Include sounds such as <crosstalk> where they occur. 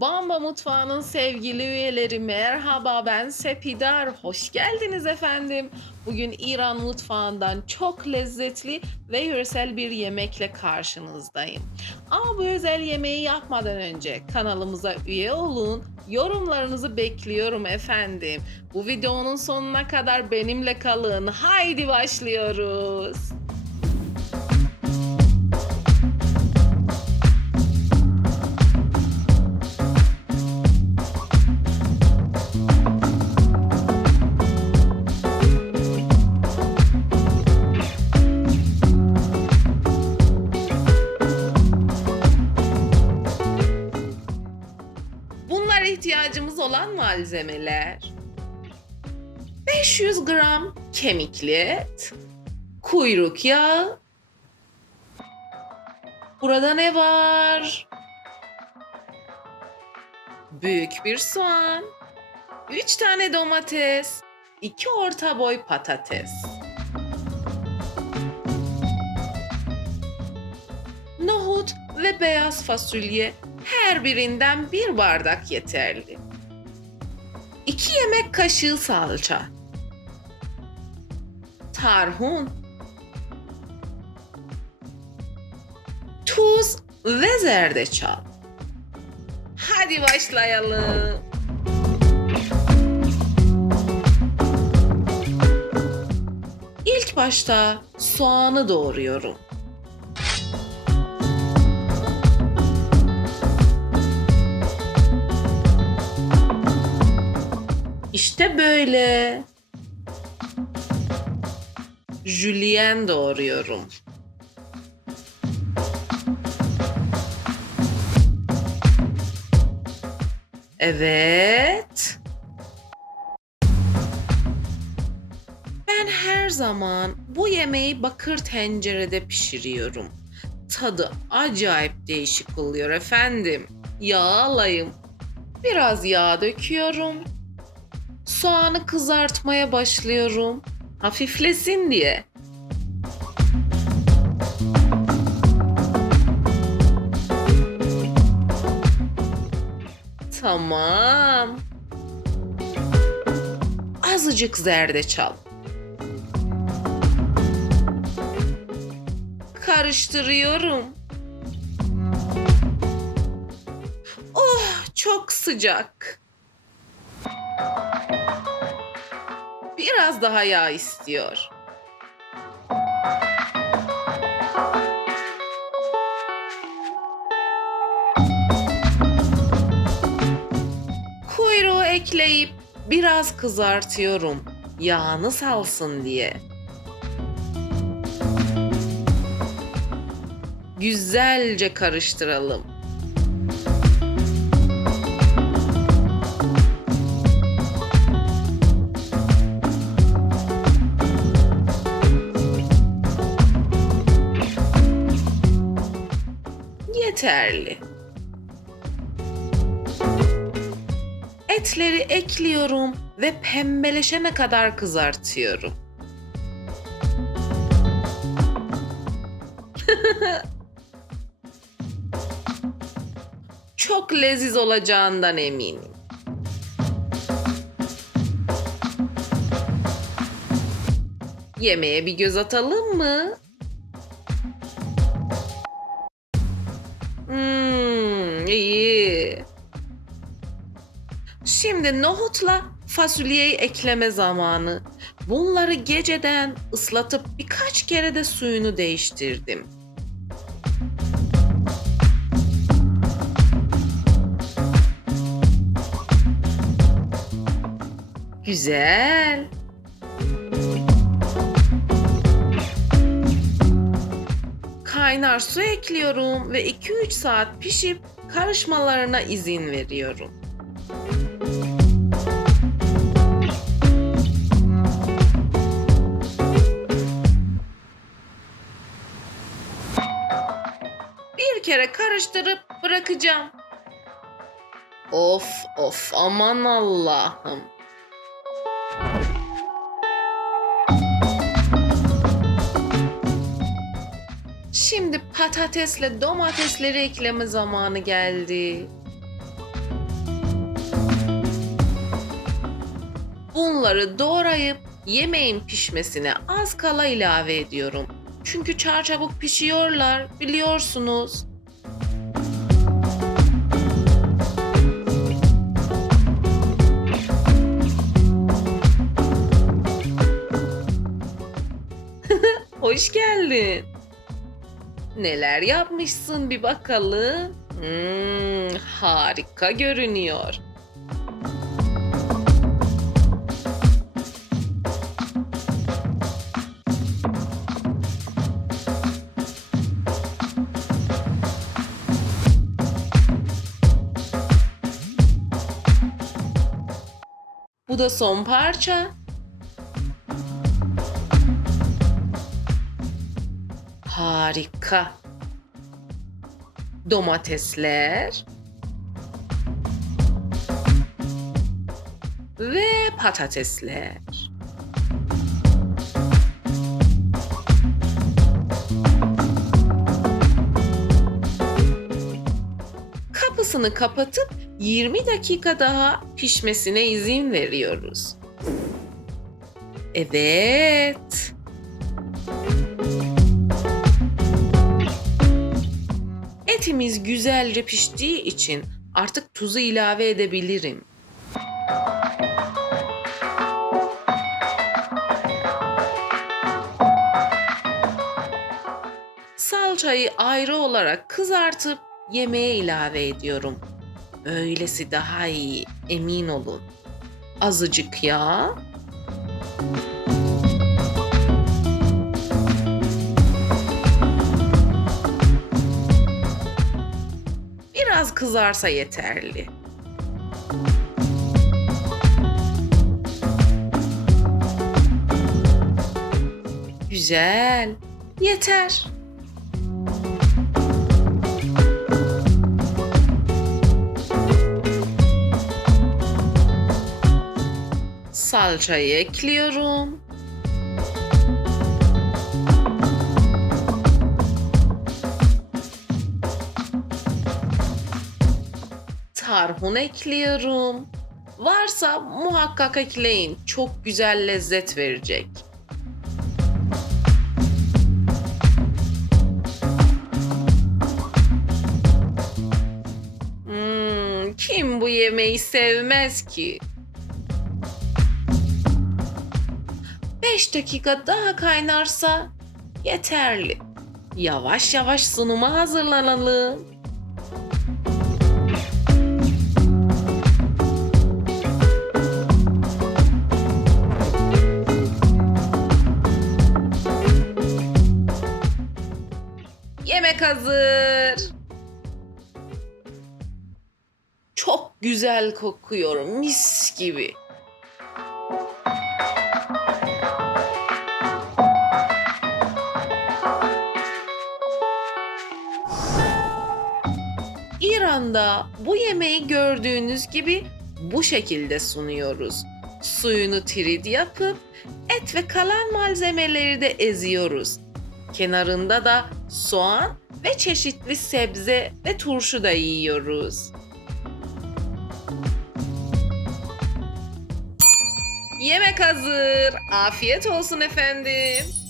Bamba Mutfağı'nın sevgili üyeleri merhaba ben Sepidar. Hoş geldiniz efendim. Bugün İran mutfağından çok lezzetli ve yöresel bir yemekle karşınızdayım. Ama bu özel yemeği yapmadan önce kanalımıza üye olun. Yorumlarınızı bekliyorum efendim. Bu videonun sonuna kadar benimle kalın. Haydi başlıyoruz. Malzemeler. 500 gram kemikli et, kuyruk yağı. Burada ne var? Büyük bir soğan, 3 tane domates, 2 orta boy patates. Nohut ve beyaz fasulye her birinden bir bardak yeterli. 2 yemek kaşığı salça. Tarhun. Tuz ve zerdeçal. Hadi başlayalım. İlk başta soğanı doğruyorum. İşte böyle. Julien doğruyorum. Evet. Ben her zaman bu yemeği bakır tencerede pişiriyorum. Tadı acayip değişik oluyor efendim. Yağ alayım. Biraz yağ döküyorum. Soğanı kızartmaya başlıyorum. Hafiflesin diye. Tamam. Azıcık zerdeçal. Karıştırıyorum. Oh, çok sıcak. Biraz daha yağ istiyor. Kuyruğu ekleyip biraz kızartıyorum. Yağını salsın diye. Güzelce karıştıralım. Yeterli. Etleri ekliyorum ve pembeleşene kadar kızartıyorum. <laughs> Çok leziz olacağından eminim. Yemeğe bir göz atalım mı? Şimdi nohutla fasulyeyi ekleme zamanı. Bunları geceden ıslatıp birkaç kere de suyunu değiştirdim. Güzel. Kaynar su ekliyorum ve 2-3 saat pişip karışmalarına izin veriyorum. kere karıştırıp bırakacağım. Of of aman Allah'ım. Şimdi patatesle domatesleri ekleme zamanı geldi. Bunları doğrayıp yemeğin pişmesine az kala ilave ediyorum. Çünkü çarçabuk pişiyorlar biliyorsunuz. Hoş geldin. Neler yapmışsın bir bakalım. Hmm, harika görünüyor. Bu da son parça. Harika. Domatesler. Ve patatesler. Kapısını kapatıp 20 dakika daha pişmesine izin veriyoruz. Evet. Etimiz güzelce piştiği için artık tuzu ilave edebilirim. Salçayı ayrı olarak kızartıp yemeğe ilave ediyorum. Öylesi daha iyi, emin olun. Azıcık yağ, biraz kızarsa yeterli. Güzel. Yeter. Salçayı ekliyorum. Tarhun ekliyorum. Varsa muhakkak ekleyin. Çok güzel lezzet verecek. Hmm, kim bu yemeği sevmez ki? 5 dakika daha kaynarsa yeterli. Yavaş yavaş sunuma hazırlanalım. Hazır. Çok güzel kokuyor, mis gibi. İran'da bu yemeği gördüğünüz gibi bu şekilde sunuyoruz. Suyunu tirit yapıp et ve kalan malzemeleri de eziyoruz. Kenarında da soğan ve çeşitli sebze ve turşu da yiyoruz. Yemek hazır. Afiyet olsun efendim.